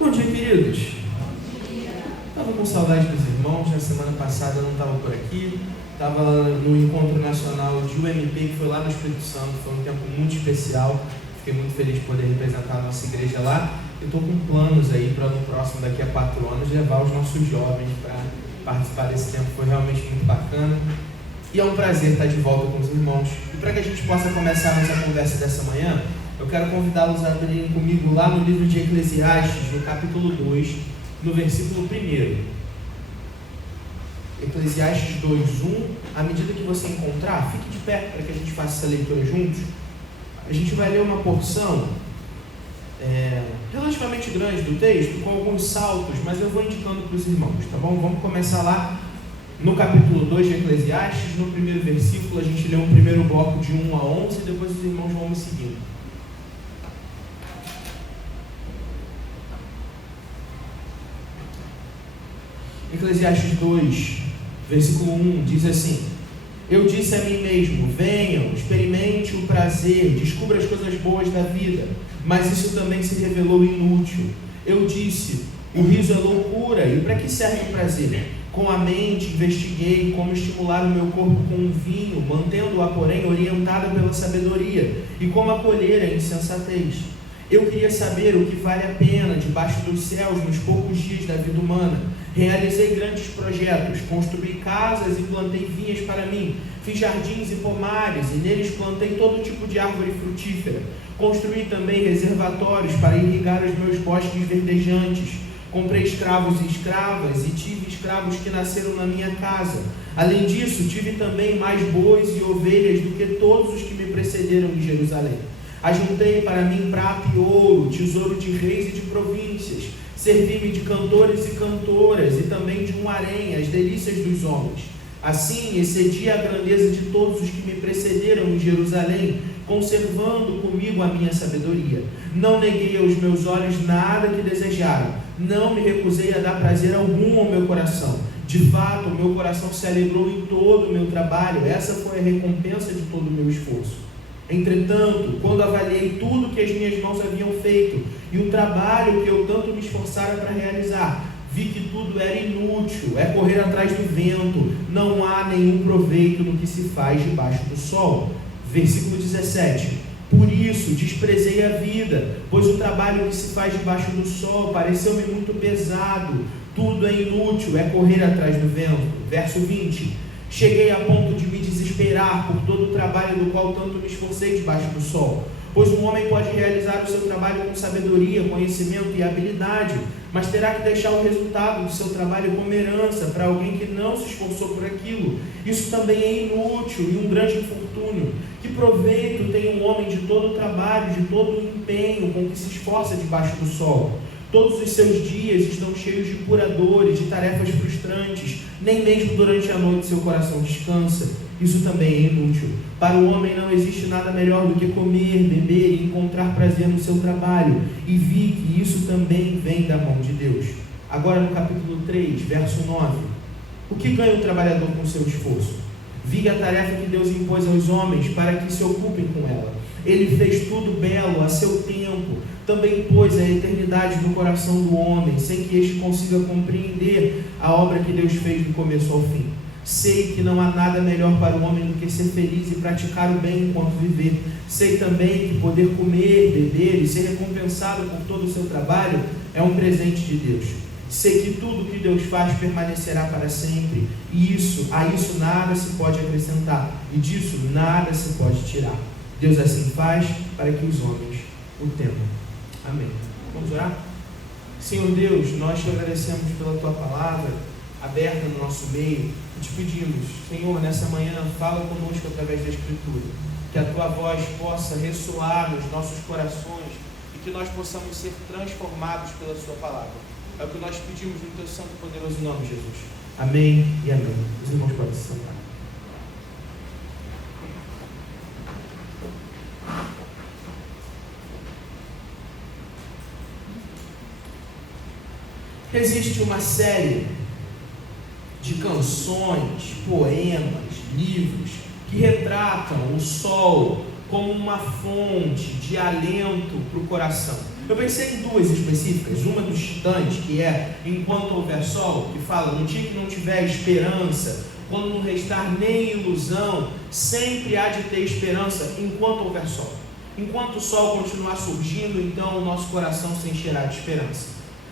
Bom dia, queridos. Estava com saudade dos irmãos. Na semana passada eu não estava por aqui. Estava no encontro nacional de UMP, que foi lá no Espírito Santo. Foi um tempo muito especial. Fiquei muito feliz de poder representar a nossa igreja lá. Eu estou com planos aí para no próximo, daqui a 4 anos, levar os nossos jovens para participar desse tempo. Foi realmente muito bacana. E é um prazer estar de volta com os irmãos. E para que a gente possa começar a nossa conversa dessa manhã, eu quero convidá-los a abrirem comigo lá no livro de Eclesiastes, no capítulo 2, no versículo 1. Eclesiastes 2:1. À medida que você encontrar, fique de pé para que a gente faça essa leitura juntos. A gente vai ler uma porção relativamente grande do texto, com alguns saltos, mas eu vou indicando para os irmãos, tá bom? Vamos começar lá no capítulo 2 de Eclesiastes. No primeiro versículo a gente lê um primeiro bloco de 1 a 11 e depois os irmãos vão me seguindo. Eclesiastes 2, versículo 1 diz assim: Eu disse a mim mesmo, venham, experimente o prazer, descubra as coisas boas da vida, mas isso também se revelou inútil. Eu disse, o riso é loucura, e para que serve o prazer? Com a mente investiguei como estimular o meu corpo com um vinho, mantendo-a, porém, orientada pela sabedoria, e como acolher a insensatez. Eu queria saber o que vale a pena debaixo dos céus nos poucos dias da vida humana. Realizei grandes projetos, construí casas e plantei vinhas para mim, fiz jardins e pomares e neles plantei todo tipo de árvore frutífera. Construí também reservatórios para irrigar os meus bosques verdejantes. Comprei escravos e escravas e tive escravos que nasceram na minha casa. Além disso, tive também mais bois e ovelhas do que todos os que me precederam em Jerusalém. Ajuntei para mim prata e ouro, tesouro de reis e de províncias. Servi-me de cantores e cantoras e também de um harém, as delícias dos homens. Assim, excedi a grandeza de todos os que me precederam em Jerusalém, conservando comigo a minha sabedoria. Não neguei aos meus olhos nada que desejaram. Não me recusei a dar prazer algum ao meu coração. De fato, o meu coração se alegrou em todo o meu trabalho. Essa foi a recompensa de todo o meu esforço. Entretanto, quando avaliei tudo que as minhas mãos haviam feito e o trabalho que eu tanto me esforçara para realizar, vi que tudo era inútil, é correr atrás do vento, não há nenhum proveito no que se faz debaixo do sol. Versículo 17. Por isso desprezei a vida, pois o trabalho que se faz debaixo do sol pareceu-me muito pesado, tudo é inútil, é correr atrás do vento. Verso 20. Cheguei a ponto de me desesperar por todo o trabalho do qual tanto me esforcei debaixo do sol. Pois um homem pode realizar o seu trabalho com sabedoria, conhecimento e habilidade, mas terá que deixar o resultado do seu trabalho como herança para alguém que não se esforçou por aquilo. Isso também é inútil e um grande infortúnio. Que proveito tem um homem de todo o trabalho, de todo o empenho com que se esforça debaixo do sol? Todos os seus dias estão cheios de curadores, de tarefas frustrantes, nem mesmo durante a noite seu coração descansa. Isso também é inútil. Para o homem não existe nada melhor do que comer, beber e encontrar prazer no seu trabalho. E vi que isso também vem da mão de Deus. Agora no capítulo 3, verso 9. O que ganha o trabalhador com seu esforço? Vi a tarefa que Deus impôs aos homens para que se ocupem com ela. Ele fez tudo belo a seu tempo. Também pôs a eternidade no coração do homem, sem que este consiga compreender a obra que Deus fez do começo ao fim. Sei que não há nada melhor para o homem do que ser feliz e praticar o bem enquanto viver. Sei também que poder comer, beber e ser recompensado por todo o seu trabalho é um presente de Deus. Sei que tudo que Deus faz permanecerá para sempre, e a isso nada se pode acrescentar, e disso nada se pode tirar. Deus assim faz para que os homens o temam. Amém. Vamos orar? Senhor Deus, nós te agradecemos pela tua palavra aberta no nosso meio e te pedimos, Senhor, nessa manhã, fala conosco através da Escritura, que a tua voz possa ressoar nos nossos corações e que nós possamos ser transformados pela sua palavra. É o que nós pedimos no teu santo e poderoso nome, Jesus. Amém e amém. Os irmãos podem se sentar. Existe uma série de canções, poemas, livros que retratam o sol como uma fonte de alento para o coração. Eu pensei em duas específicas, uma dos titãs, que é enquanto houver sol, que fala, no dia que não tiver esperança, quando não restar nem ilusão, sempre há de ter esperança enquanto houver sol. Enquanto o sol continuar surgindo, então o nosso coração se encherá de esperança.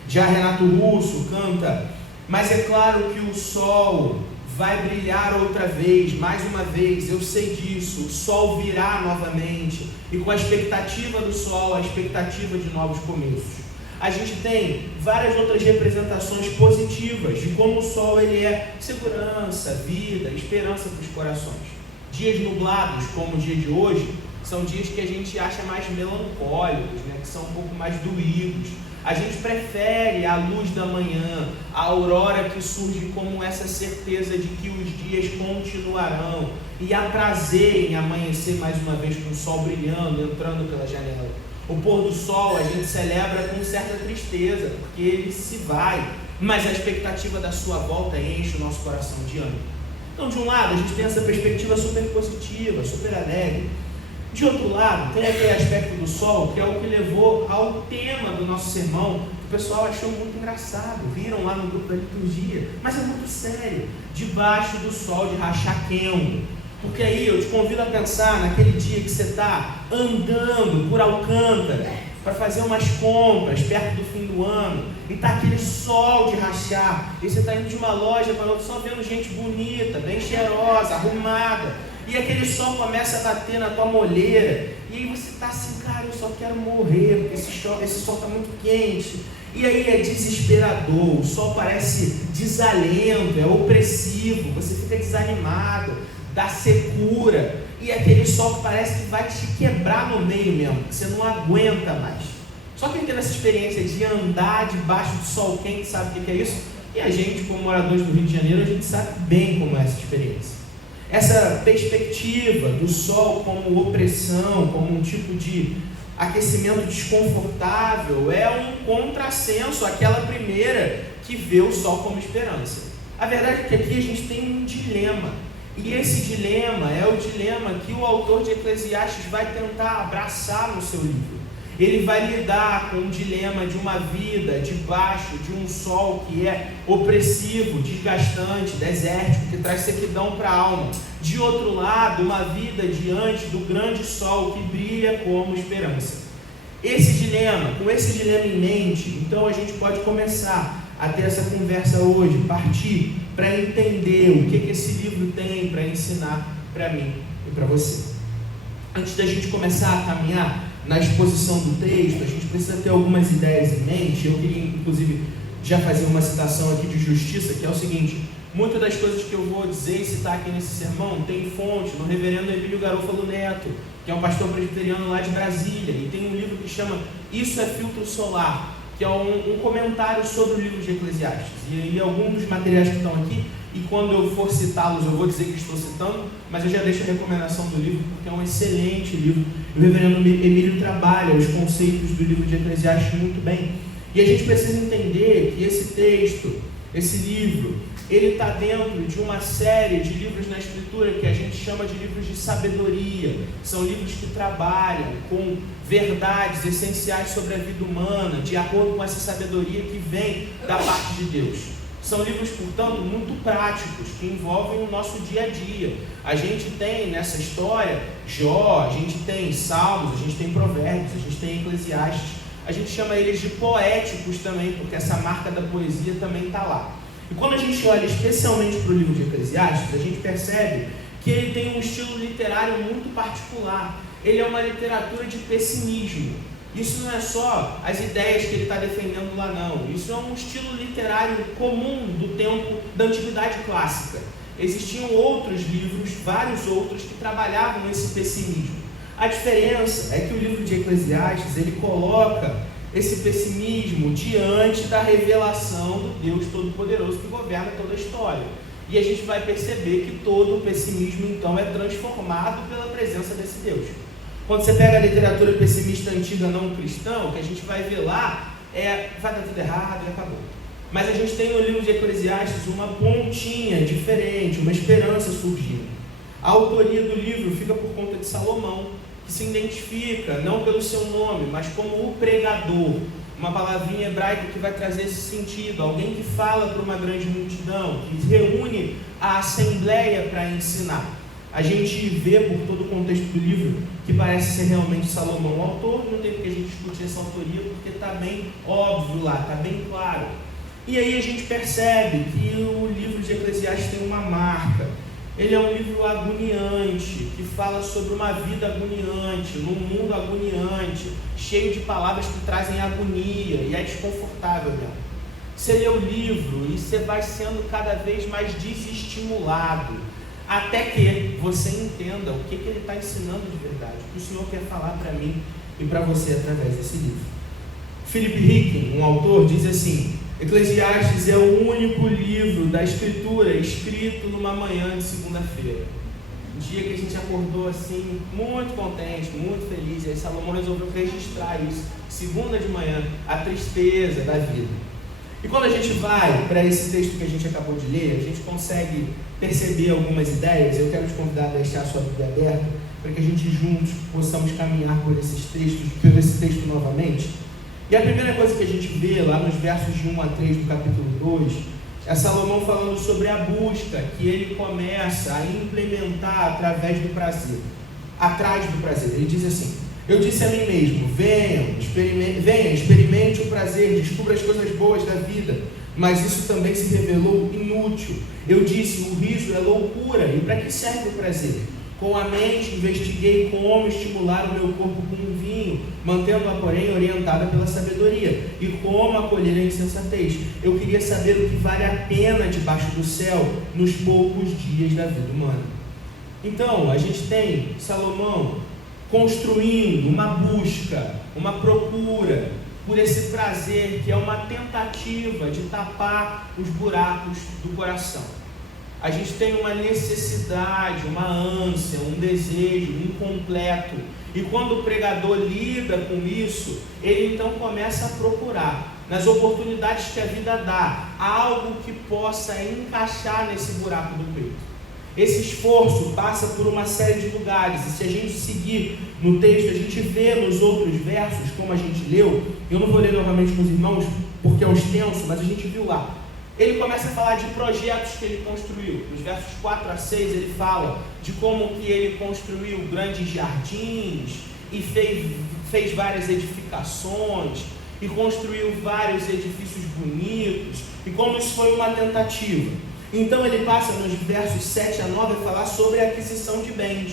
Já Renato Russo canta, mas é claro que o sol vai brilhar outra vez, mais uma vez, eu sei disso, o sol virá novamente, e com a expectativa do sol, a expectativa de novos começos. A gente tem várias outras representações positivas de como o sol ele é segurança, vida, esperança para os corações. Dias nublados, como o dia de hoje, são dias que a gente acha mais melancólicos, né? Que são um pouco mais doídos. A gente prefere a luz da manhã, a aurora que surge como essa certeza de que os dias continuarão. E há prazer em amanhecer mais uma vez com o sol brilhando, entrando pela janela. O pôr do sol a gente celebra com certa tristeza, porque ele se vai, mas a expectativa da sua volta enche o nosso coração de ânimo. Então, de um lado, a gente tem essa perspectiva super positiva, super alegre. De outro lado, tem aquele aspecto do sol, que é o que levou ao tema do nosso sermão, que o pessoal achou muito engraçado, viram lá no grupo da liturgia, mas é muito sério, debaixo do sol de Rachaquendo. Porque aí eu te convido a pensar naquele dia que você está andando por Alcântara, para fazer umas compras perto do fim do ano, e está aquele sol de rachar, e você está indo de uma loja para outra, só vendo gente bonita, bem cheirosa, arrumada, e aquele sol começa a bater na tua molheira, e aí você está assim, cara, eu só quero morrer, porque esse sol está muito quente, e aí é desesperador, o sol parece desalento, é opressivo, você fica desanimado, dá secura, e aquele sol que parece que vai te quebrar no meio mesmo, que você não aguenta mais. Só quem teve essa experiência de andar debaixo do sol quente sabe o que é isso, e a gente, como moradores do Rio de Janeiro, a gente sabe bem como é essa experiência. Essa perspectiva do sol como opressão, como um tipo de aquecimento desconfortável, é um contrassenso àquela primeira que vê o sol como esperança. A verdade é que aqui a gente tem um dilema, e esse dilema é o dilema que o autor de Eclesiastes vai tentar abraçar no seu livro. Ele vai lidar com o dilema de uma vida debaixo de um sol que é opressivo, desgastante, desértico, que traz sequidão para a alma. De outro lado, uma vida diante do grande sol que brilha como esperança. Com esse dilema em mente, então a gente pode começar a ter essa conversa hoje, partir para entender o que esse livro tem para ensinar para mim e para você. Antes da gente começar a caminhar na exposição do texto, a gente precisa ter algumas ideias em mente. Eu queria, inclusive, já fazer uma citação aqui de justiça, que é o seguinte: muitas das coisas que eu vou dizer e citar aqui nesse sermão tem fonte no reverendo Emílio Garofalo Neto, que é um pastor presbiteriano lá de Brasília, e tem um livro que chama Isso é Filtro Solar, que é um comentário sobre o livro de Eclesiastes. E aí alguns dos materiais que estão aqui, e quando eu for citá-los eu vou dizer que estou citando, mas eu já deixo a recomendação do livro, porque é um excelente livro. O reverendo Emílio trabalha os conceitos do livro de Eclesiastes muito bem. E a gente precisa entender que esse texto, esse livro, ele está dentro de uma série de livros na Escritura que a gente chama de livros de sabedoria. São livros que trabalham com verdades essenciais sobre a vida humana, de acordo com essa sabedoria que vem da parte de Deus. São livros, portanto, muito práticos, que envolvem o nosso dia a dia. A gente tem nessa história Jó, a gente tem Salmos, a gente tem Provérbios, a gente tem Eclesiastes. A gente chama eles de poéticos também, porque essa marca da poesia também está lá. E quando a gente olha especialmente para o livro de Eclesiastes, a gente percebe que ele tem um estilo literário muito particular. Ele é uma literatura de pessimismo. Isso não é só as ideias que ele está defendendo lá, não. Isso é um estilo literário comum do tempo da Antiguidade Clássica. Existiam outros livros, vários outros, que trabalhavam esse pessimismo. A diferença é que o livro de Eclesiastes, ele coloca esse pessimismo diante da revelação do Deus Todo-Poderoso que governa toda a história. E a gente vai perceber que todo o pessimismo, então, é transformado pela presença desse Deus. Quando você pega a literatura pessimista antiga não cristã, o que a gente vai ver lá vai dar tudo errado e acabou. Mas a gente tem no livro de Eclesiastes uma pontinha diferente, uma esperança surgindo. A autoria do livro fica por conta de Salomão, que se identifica não pelo seu nome, mas como o pregador. Uma palavrinha hebraica que vai trazer esse sentido, alguém que fala para uma grande multidão, que reúne a assembleia para ensinar. A gente vê por todo o contexto do livro que parece ser realmente Salomão o autor, não tem porque a gente discutir essa autoria, porque está bem óbvio lá, está bem claro. E aí a gente percebe que o livro de Eclesiastes tem uma marca. Ele é um livro agoniante, que fala sobre uma vida agoniante, num mundo agoniante, cheio de palavras que trazem agonia, e é desconfortável mesmo. Você lê o livro e você vai sendo cada vez mais desestimulado, até que você entenda o que ele está ensinando de verdade, o que o Senhor quer falar para mim e para você através desse livro. Philip Ryken, um autor, diz assim: Eclesiastes é o único livro da Escritura escrito numa manhã de segunda-feira. Um dia que a gente acordou assim, muito contente, muito feliz, e aí Salomão resolveu registrar isso. Segunda de manhã, a tristeza da vida. E quando a gente vai para esse texto que a gente acabou de ler, a gente consegue perceber algumas ideias. Eu quero te convidar a deixar a sua Bíblia aberta, para que a gente juntos possamos caminhar por esse texto novamente. E a primeira coisa que a gente vê lá nos versos de 1 a 3 do capítulo 2, é Salomão falando sobre a busca que ele começa a implementar através do prazer, atrás do prazer. Ele diz assim: eu disse a mim mesmo, venha, experimente o prazer, descubra as coisas boas da vida, mas isso também se revelou inútil. Eu disse, o riso é loucura, e para que serve o prazer? Com a mente investiguei como estimular o meu corpo com um vinho, mantendo-a, porém, orientada pela sabedoria, e como acolher a insensatez. Eu queria saber o que vale a pena debaixo do céu nos poucos dias da vida humana. Então, a gente tem Salomão construindo uma busca, uma procura por esse prazer, que é uma tentativa de tapar os buracos do coração. A gente tem uma necessidade, uma ânsia, um desejo incompleto. E quando o pregador lida com isso, ele então começa a procurar, nas oportunidades que a vida dá, algo que possa encaixar nesse buraco do peito. Esse esforço passa por uma série de lugares, e se a gente seguir no texto, a gente vê nos outros versos, como a gente leu. Eu não vou ler novamente com os irmãos, porque é um extenso, mas a gente viu lá. Ele começa a falar de projetos que ele construiu. Nos versos 4 a 6 ele fala de como que ele construiu grandes jardins e fez várias edificações e construiu vários edifícios bonitos, e como isso foi uma tentativa. Então ele passa nos versos 7 a 9 a falar sobre a aquisição de bens.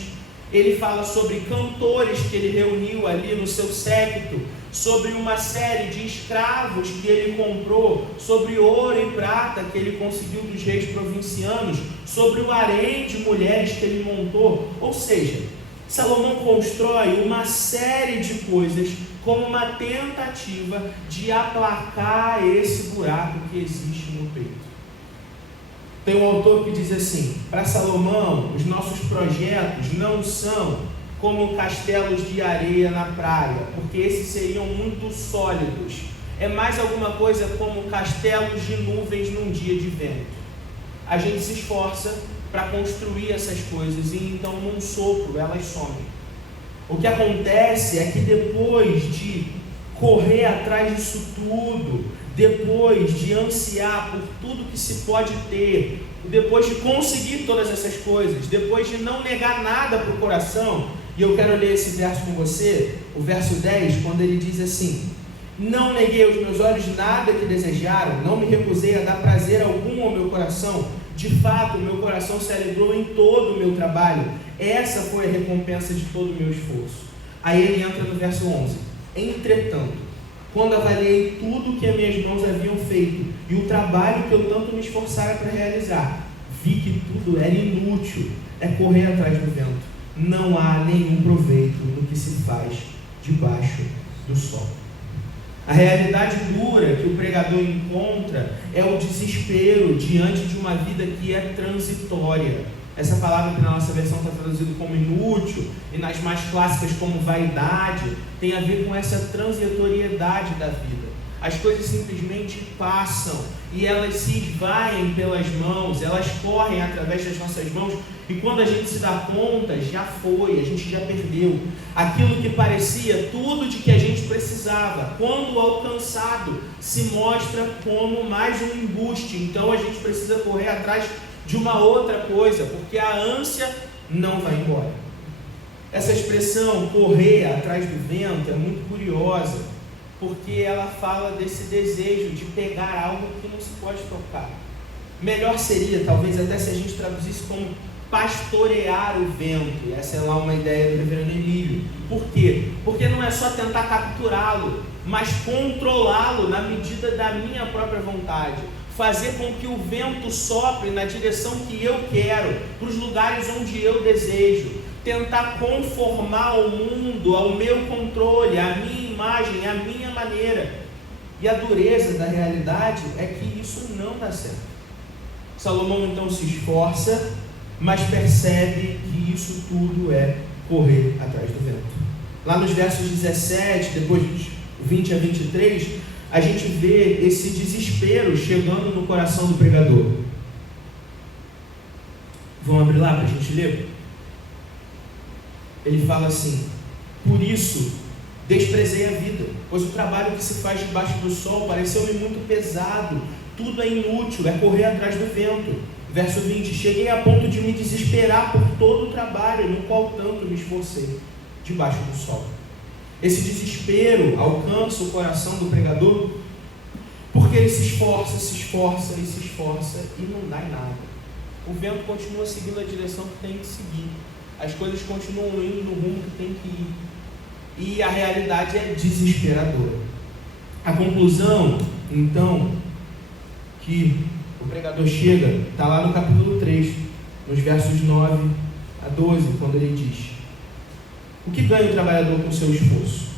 Ele fala sobre cantores que ele reuniu ali no seu séquito, sobre uma série de escravos que ele comprou, sobre ouro e prata que ele conseguiu dos reis provincianos, sobre o harém de mulheres que ele montou. Ou seja, Salomão constrói uma série de coisas como uma tentativa de aplacar esse buraco que existe no peito. Tem um autor que diz assim: para Salomão, os nossos projetos não são como castelos de areia na praia, porque esses seriam muito sólidos. É mais alguma coisa como castelos de nuvens num dia de vento. A gente se esforça para construir essas coisas e então num sopro elas somem. O que acontece é que depois de correr atrás disso tudo, depois de ansiar por tudo que se pode ter, depois de conseguir todas essas coisas, depois de não negar nada para o coração, e eu quero ler esse verso com você, o verso 10, quando ele diz assim: não neguei aos meus olhos nada que desejaram, não me recusei a dar prazer algum ao meu coração, de fato o meu coração se alegrou em todo o meu trabalho, essa foi a recompensa de todo o meu esforço. Aí ele entra no verso 11: entretanto, quando avaliei tudo que as minhas mãos haviam feito e o trabalho que eu tanto me esforçara para realizar, vi que tudo era inútil, é correr atrás do vento. Não há nenhum proveito no que se faz debaixo do sol. A realidade dura que o pregador encontra é o desespero diante de uma vida que é transitória. Essa palavra que na nossa versão está traduzida como inútil, e nas mais clássicas como vaidade, tem a ver com essa transitoriedade da vida. as coisas simplesmente passam e elas se esvaem pelas mãos, elas correm através das nossas mãos, e quando a gente se dá conta, já foi, a gente já perdeu aquilo que parecia tudo de que a gente precisava. Quando alcançado, se mostra como mais um embuste. Então a gente precisa correr atrás de uma outra coisa, porque a ânsia não vai embora. Essa expressão correr atrás do vento é muito curiosa, porque ela fala desse desejo de pegar algo que não se pode tocar. Melhor seria, talvez, até se a gente traduzisse como pastorear o vento. Essa é lá uma ideia do reverendo Emílio. Por quê? Porque não é só tentar capturá-lo, mas controlá-lo na medida da minha própria vontade. Fazer com que o vento sopre na direção que eu quero, para os lugares onde eu desejo. Tentar conformar o mundo ao meu controle, à minha imagem, à minha maneira. E a dureza da realidade é que isso não dá certo. Salomão então se esforça, mas percebe que isso tudo é correr atrás do vento. Lá nos versos 17, depois 20 a 23, a gente vê esse desespero chegando no coração do pregador. Vamos abrir lá para a gente ler? Ele fala assim: por isso desprezei a vida, pois o trabalho que se faz debaixo do sol pareceu-me muito pesado, tudo é inútil, é correr atrás do vento. Verso 20, cheguei a ponto de me desesperar por todo o trabalho no qual tanto me esforcei debaixo do sol. Esse desespero alcança o coração do pregador, porque ele se esforça e não dá em nada. O vento continua seguindo a direção que tem que seguir, as coisas continuam indo no rumo que tem que ir, e a realidade é desesperadora. A conclusão, então, que o pregador chega, está lá no capítulo 3, nos versos 9 a 12, quando ele diz: o que ganha o trabalhador com seu esforço?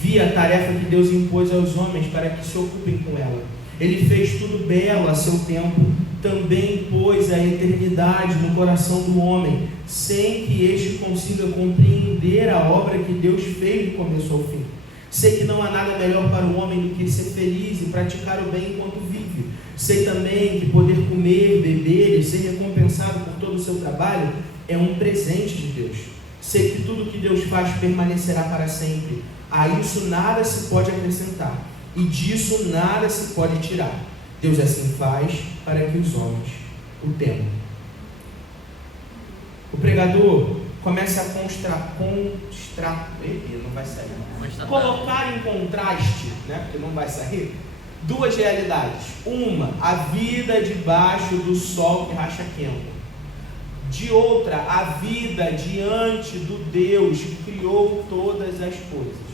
Vi a tarefa que Deus impôs aos homens para que se ocupem com ela. Ele fez tudo belo a seu tempo, também pôs a eternidade no coração do homem, sem que este consiga compreender a obra que Deus fez do começo ao fim. Sei que não há nada melhor para o homem do que ser feliz e praticar o bem enquanto vive. Sei também que poder comer, beber e ser recompensado por todo o seu trabalho é um presente de Deus. Sei que tudo que Deus faz permanecerá para sempre. A isso nada se pode acrescentar, e disso nada se pode tirar. Deus assim faz para que os homens o temam. O pregador começa a colocar em contraste, porque não vai sair, duas realidades. Uma, a vida debaixo do sol que racha quente. De outra, a vida diante do Deus que criou todas as coisas.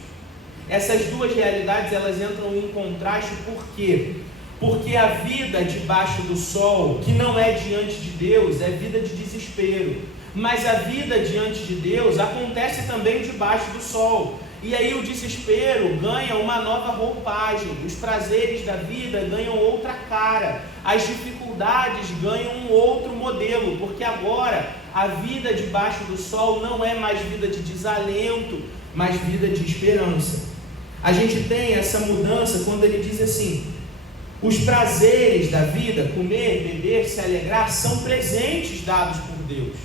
Essas duas realidades, elas entram em contraste. Por quê? Porque a vida debaixo do sol, que não é diante de Deus, é vida de desespero. Mas a vida diante de Deus acontece também debaixo do sol. E aí o desespero ganha uma nova roupagem, os prazeres da vida ganham outra cara, as dificuldades ganham um outro modelo, porque agora a vida debaixo do sol não é mais vida de desalento, mas vida de esperança. A gente tem essa mudança quando ele diz assim: os prazeres da vida, comer, beber, se alegrar, são presentes dados por Deus.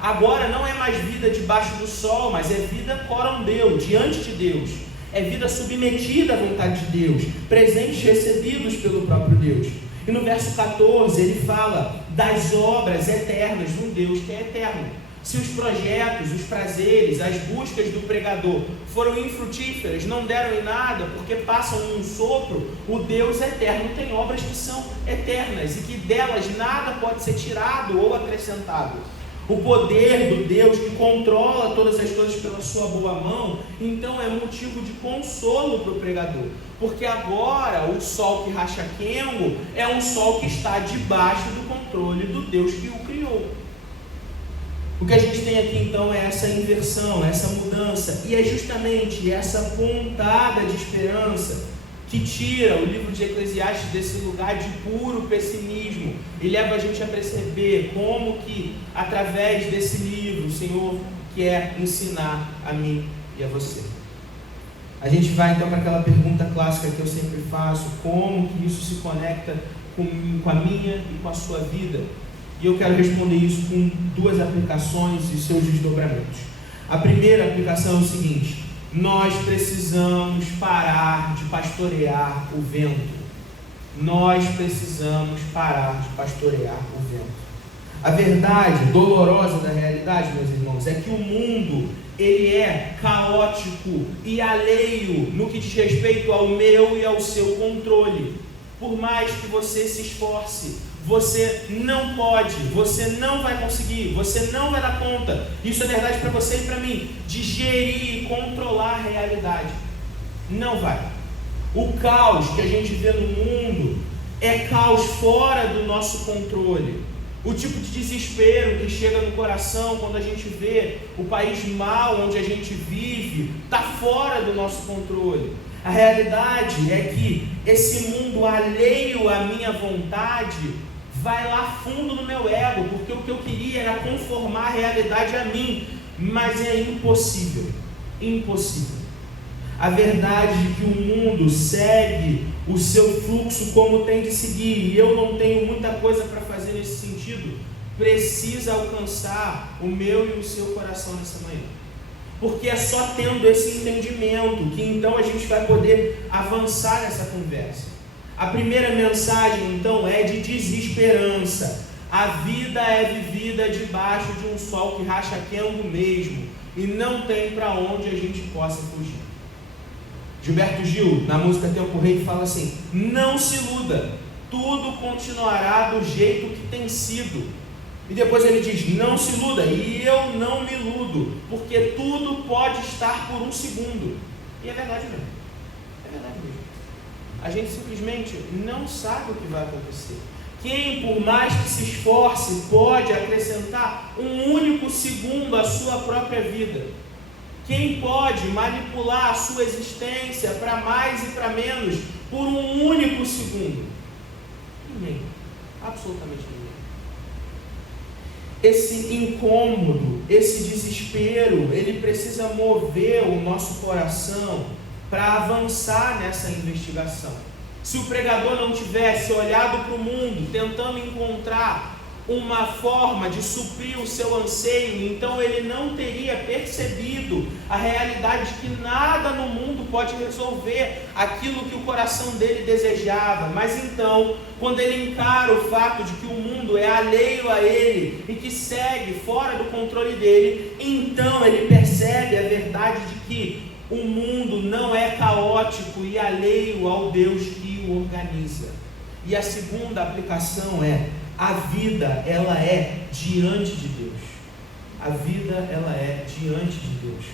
Agora não é mais vida debaixo do sol, mas é vida corondeu, diante de Deus. É vida submetida à vontade de Deus, presentes recebidos pelo próprio Deus. E no verso 14 ele fala das obras eternas de um Deus que é eterno. Se os projetos, os prazeres, as buscas do pregador foram infrutíferas, não deram em nada, porque passam um sopro, o Deus eterno tem obras que são eternas e que delas nada pode ser tirado ou acrescentado. O poder do Deus que controla todas as coisas pela sua boa mão, então é motivo de consolo para o pregador, porque agora o sol que racha quengo é um sol que está debaixo do controle do Deus que o criou. O que a gente tem aqui então é essa inversão, essa mudança, e é justamente essa pontada de esperança que tira o livro de Eclesiastes desse lugar de puro pessimismo e leva a gente a perceber como que, através desse livro, o Senhor quer ensinar a mim e a você. A gente vai então para aquela pergunta clássica que eu sempre faço: como que isso se conecta com a minha e com a sua vida? E eu quero responder isso com duas aplicações e seus desdobramentos. A primeira aplicação é o seguinte: nós precisamos parar de pastorear o vento. Nós precisamos parar de pastorear o vento. A verdade dolorosa da realidade, meus irmãos, é que o mundo, ele é caótico e alheio no que diz respeito ao meu e ao seu controle. Por mais que você se esforce, você não pode, você não vai conseguir, você não vai dar conta. Isso é verdade para você e para mim, de gerir e controlar a realidade. Não vai. O caos que a gente vê no mundo é caos fora do nosso controle. O tipo de desespero que chega no coração quando a gente vê o país mal onde a gente vive, está fora do nosso controle. A realidade é que esse mundo alheio à minha vontade vai lá fundo no meu ego, porque o que eu queria era conformar a realidade a mim, mas é impossível, impossível. A verdade é que o mundo segue o seu fluxo como tem de seguir, e eu não tenho muita coisa para fazer nesse sentido, precisa alcançar o meu e o seu coração nessa manhã. Porque é só tendo esse entendimento que então a gente vai poder avançar nessa conversa. A primeira mensagem então é de desesperança. A vida é vivida debaixo de um sol que racha quente mesmo, e não tem para onde a gente possa fugir. Gilberto Gil, na música Tempo Rei, fala assim: não se iluda, tudo continuará do jeito que tem sido. E depois ele diz: não se iluda, e eu não me iludo, porque tudo pode estar por um segundo. E é verdade mesmo, é verdade mesmo. A gente simplesmente não sabe o que vai acontecer. Quem, por mais que se esforce, pode acrescentar um único segundo à sua própria vida? Quem pode manipular a sua existência para mais e para menos por um único segundo? Ninguém, absolutamente ninguém. Esse incômodo, esse desespero, ele precisa mover o nosso coração para avançar nessa investigação. Se o pregador não tivesse olhado para o mundo, tentando encontrar uma forma de suprir o seu anseio, então ele não teria percebido a realidade de que nada no mundo pode resolver aquilo que o coração dele desejava. Mas então, quando ele encara o fato de que o mundo é alheio a ele e que segue fora do controle dele, então ele percebe a verdade de que o mundo não é caótico e alheio ao Deus que o organiza. E a segunda aplicação é: a vida, ela é diante de Deus. A vida, ela é diante de Deus.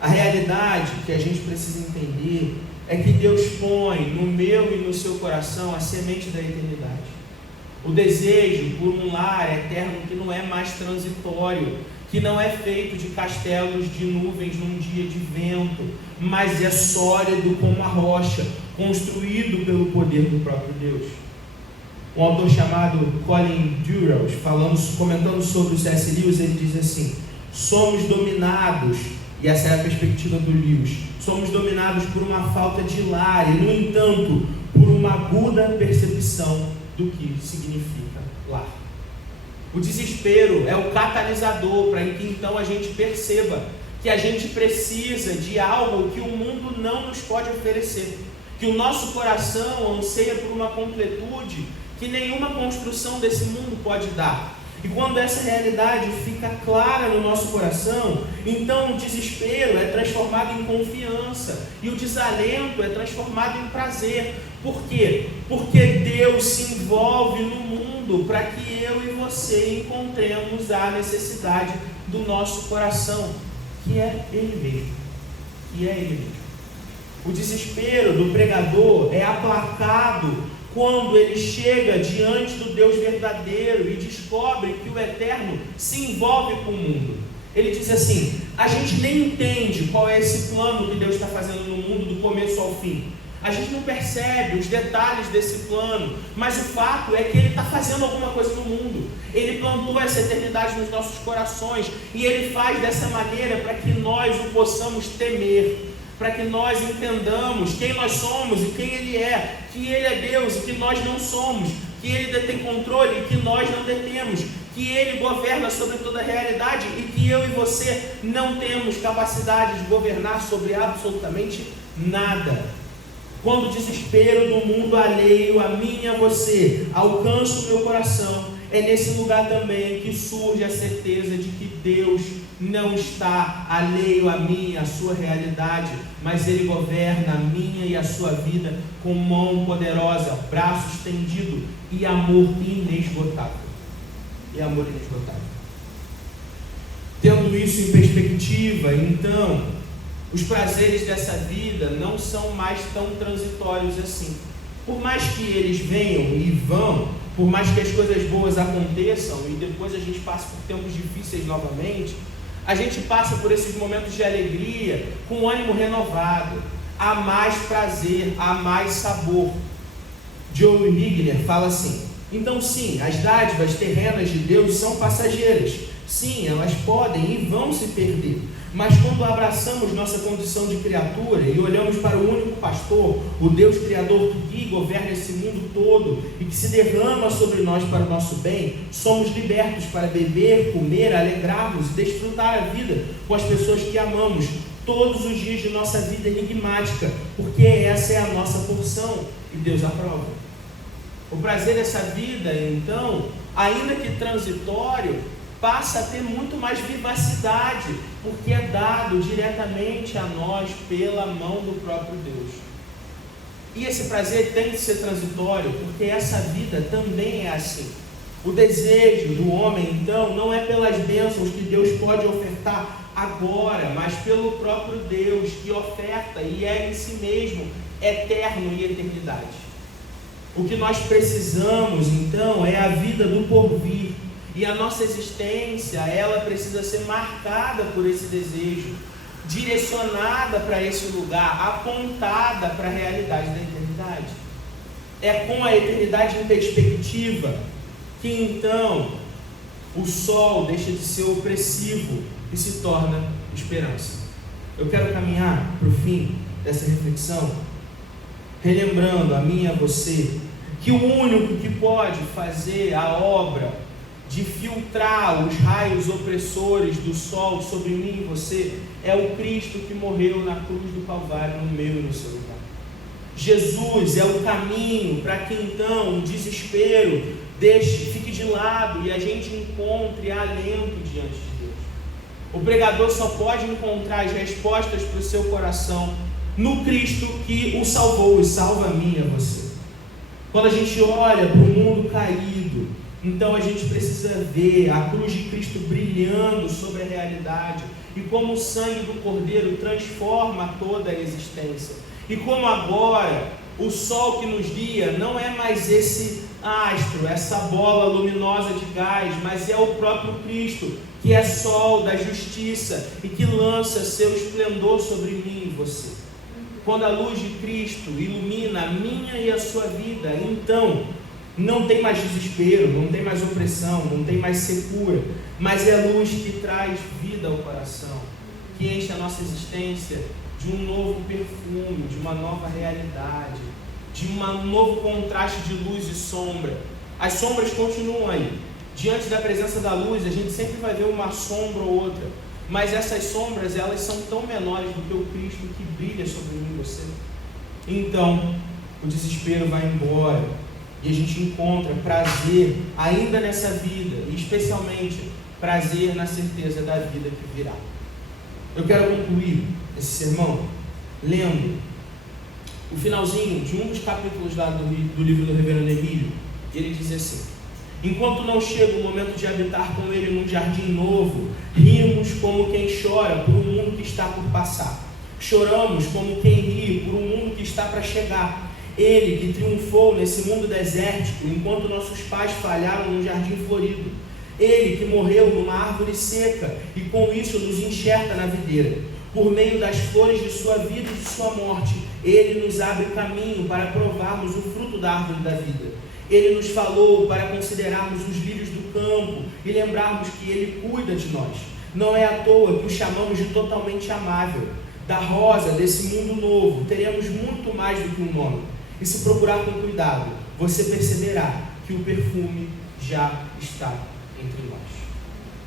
A realidade que a gente precisa entender é que Deus põe no meu e no seu coração a semente da eternidade. O desejo por um lar eterno que não é mais transitório, que não é feito de castelos de nuvens num dia de vento, mas é sólido como a rocha, construído pelo poder do próprio Deus. Um autor chamado Colin Dulles, comentando sobre o C.S. Lewis, ele diz assim: somos dominados, e essa é a perspectiva do Lewis, somos dominados por uma falta de lar e, no entanto, por uma aguda percepção do que significa lar. O desespero é o catalisador para que então a gente perceba que a gente precisa de algo que o mundo não nos pode oferecer, que o nosso coração anseia por uma completude que nenhuma construção desse mundo pode dar. E quando essa realidade fica clara no nosso coração, então o desespero é transformado em confiança e o desalento é transformado em prazer. Por quê? Porque Deus se envolve no mundo para que eu e você encontremos a necessidade do nosso coração, que é Ele mesmo. Que é Ele mesmo. O desespero do pregador é aplacado quando ele chega diante do Deus verdadeiro e descobre que o eterno se envolve com o mundo. Ele diz assim: a gente nem entende qual é esse plano que Deus está fazendo no mundo do começo ao fim. A gente não percebe os detalhes desse plano, mas o fato é que Ele está fazendo alguma coisa no mundo. Ele plantou essa eternidade nos nossos corações e Ele faz dessa maneira para que nós o possamos temer. para que nós entendamos quem nós somos e quem Ele é, que Ele é Deus e que nós não somos, que Ele detém controle e que nós não detemos, que Ele governa sobre toda a realidade e que eu e você não temos capacidade de governar sobre absolutamente nada. Quando o desespero do mundo alheio a mim e a você alcança o meu coração, é nesse lugar também que surge a certeza de que Deus não está alheio a mim e a sua realidade, mas Ele governa a minha e a sua vida com mão poderosa, braço estendido e amor inesgotável. Tendo isso em perspectiva, então, os prazeres dessa vida não são mais tão transitórios assim. Por mais que eles venham e vão, por mais que as coisas boas aconteçam e depois a gente passe por tempos difíceis novamente, a gente passa por esses momentos de alegria com ânimo renovado. Há mais prazer, há mais sabor. Joe Wigner fala assim: então sim, as dádivas terrenas de Deus são passageiras. Sim, elas podem e vão se perder. Mas quando abraçamos nossa condição de criatura e olhamos para o único pastor, o Deus Criador que guia e governa esse mundo todo e que se derrama sobre nós para o nosso bem, somos libertos para beber, comer, alegrarmos e desfrutar a vida com as pessoas que amamos todos os dias de nossa vida enigmática, porque essa é a nossa porção e Deus aprova. O prazer dessa vida, então, ainda que transitório, passa a ter muito mais vivacidade, porque é dado diretamente a nós pela mão do próprio Deus. E esse prazer tem que ser transitório, porque essa vida também é assim. O desejo do homem, então, não é pelas bênçãos que Deus pode ofertar agora, mas pelo próprio Deus que oferta e é em si mesmo eterno e eternidade. O que nós precisamos, então, é a vida do porvir. E a nossa existência, ela precisa ser marcada por esse desejo, direcionada para esse lugar, apontada para a realidade da eternidade. É com a eternidade em perspectiva que então o sol deixa de ser opressivo e se torna esperança. Eu quero caminhar para o fim dessa reflexão, relembrando a mim e a você, que o único que pode fazer a obra de filtrar os raios opressores do sol sobre mim e você, é o Cristo que morreu na cruz do Calvário, no meu e no seu lugar. Jesus é o caminho para que então o desespero fique de lado e a gente encontre alento diante de Deus. O pregador só pode encontrar as respostas para o seu coração no Cristo que o salvou e salva a mim e a você. Quando a gente olha para o mundo caído, então a gente precisa ver a cruz de Cristo brilhando sobre a realidade e como o sangue do Cordeiro transforma toda a existência. E como agora o sol que nos guia não é mais esse astro, essa bola luminosa de gás, mas é o próprio Cristo, que é sol da justiça e que lança seu esplendor sobre mim e você. Quando a luz de Cristo ilumina a minha e a sua vida, então não tem mais desespero, não tem mais opressão, não tem mais secura, mas é a luz que traz vida ao coração, que enche a nossa existência de um novo perfume, de uma nova realidade, de um novo contraste de luz e sombra. As sombras continuam aí. Diante da presença da luz, a gente sempre vai ver uma sombra ou outra, mas essas sombras, elas são tão menores do que o Cristo que brilha sobre mim e você. Então, o desespero vai embora e a gente encontra prazer ainda nessa vida, e especialmente prazer na certeza da vida que virá. Eu quero concluir esse sermão lendo o finalzinho de um dos capítulos lá do livro do Reverendo Emílio. Ele diz assim: enquanto não chega o momento de habitar com ele num jardim novo, rimos como quem chora por um mundo que está por passar. Choramos como quem ri por um mundo que está para chegar. Ele que triunfou nesse mundo desértico, enquanto nossos pais falharam num jardim florido. Ele que morreu numa árvore seca e com isso nos enxerta na videira. Por meio das flores de sua vida e de sua morte, Ele nos abre caminho para provarmos o fruto da árvore da vida. Ele nos falou para considerarmos os lírios do campo e lembrarmos que Ele cuida de nós. Não é à toa que o chamamos de totalmente amável. da rosa, desse mundo novo, teremos muito mais do que um nome. E se procurar com cuidado, você perceberá que o perfume já está entre nós.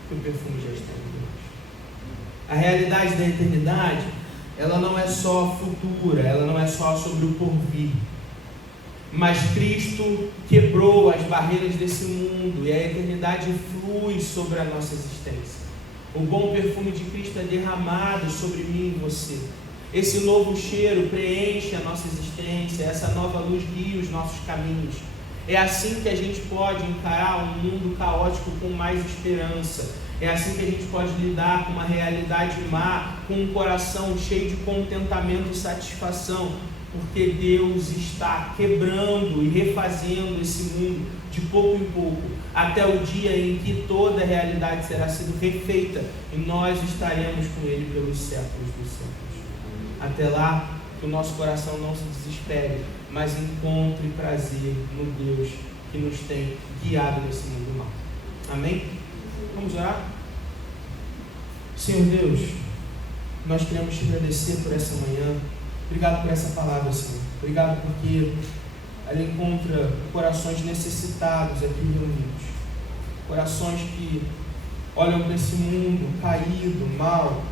Que o perfume já está entre nós. A realidade da eternidade, ela não é só futura, ela não é só sobre o porvir. Mas Cristo quebrou as barreiras desse mundo e a eternidade flui sobre a nossa existência. O bom perfume de Cristo é derramado sobre mim e você. Esse novo cheiro preenche a nossa existência, essa nova luz guia os nossos caminhos. É assim que a gente pode encarar um mundo caótico com mais esperança. É assim que a gente pode lidar com uma realidade má, com um coração cheio de contentamento e satisfação, porque Deus está quebrando e refazendo esse mundo de pouco em pouco, até o dia em que toda a realidade será sido refeita e nós estaremos com Ele pelos séculos dos séculos. Até lá, que o nosso coração não se desespere, mas encontre prazer no Deus que nos tem guiado nesse mundo mal. Amém? Vamos orar? Senhor Deus, nós queremos te agradecer por essa manhã. Obrigado por essa palavra, Senhor. Obrigado porque ela encontra corações necessitados aqui reunidos. Corações que olham para esse mundo caído, mal,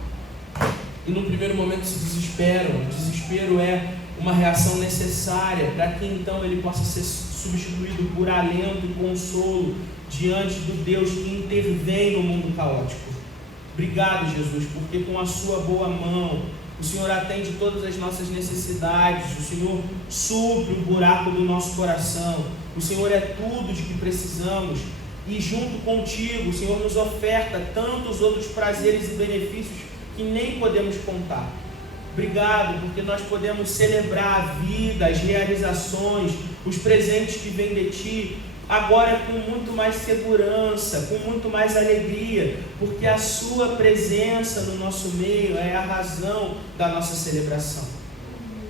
e no primeiro momento se desesperam. O desespero é uma reação necessária para que então ele possa ser substituído por alento e consolo diante do Deus que intervém no mundo caótico. Obrigado, Jesus, porque com a sua boa mão o Senhor atende todas as nossas necessidades, o Senhor supre o buraco do nosso coração, o Senhor é tudo de que precisamos e junto contigo o Senhor nos oferta tantos outros prazeres e benefícios que nem podemos contar. Obrigado porque nós podemos celebrar a vida, as realizações, os presentes que vêm de Ti, agora com muito mais segurança, com muito mais alegria, porque a Sua presença no nosso meio é a razão da nossa celebração.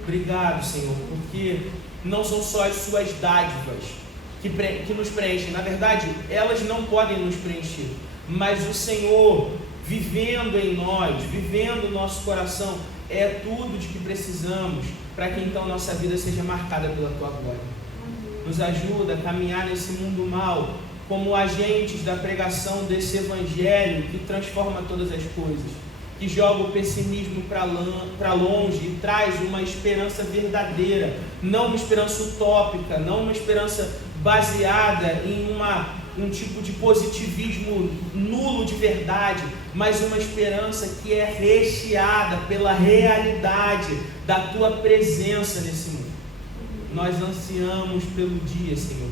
Obrigado, Senhor, porque não são só as Suas dádivas que nos preenchem. Na verdade, elas não podem nos preencher, mas o Senhor vivendo em nós, vivendo o nosso coração, é tudo de que precisamos para que então nossa vida seja marcada pela Tua glória. Nos ajuda a caminhar nesse mundo mal como agentes da pregação desse Evangelho que transforma todas as coisas, que joga o pessimismo para longe e traz uma esperança verdadeira, não uma esperança utópica, não uma esperança baseada em um tipo de positivismo nulo de verdade, mas uma esperança que é recheada pela realidade da Tua presença nesse mundo. Nós ansiamos pelo dia, Senhor,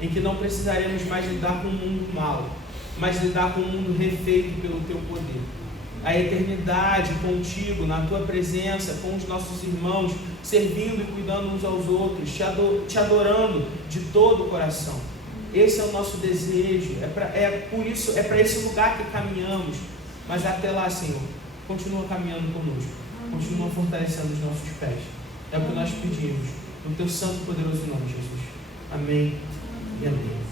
em que não precisaremos mais lidar com o mundo mau, mas lidar com o mundo refeito pelo Teu poder. A eternidade contigo, na Tua presença, com os nossos irmãos, servindo e cuidando uns aos outros, te adorando de todo o coração. Esse é o nosso desejo, é para esse lugar que caminhamos, mas até lá, Senhor, continua caminhando conosco, continua fortalecendo os nossos pés. É o que nós pedimos, no Teu santo e poderoso nome, Jesus. Amém e amém.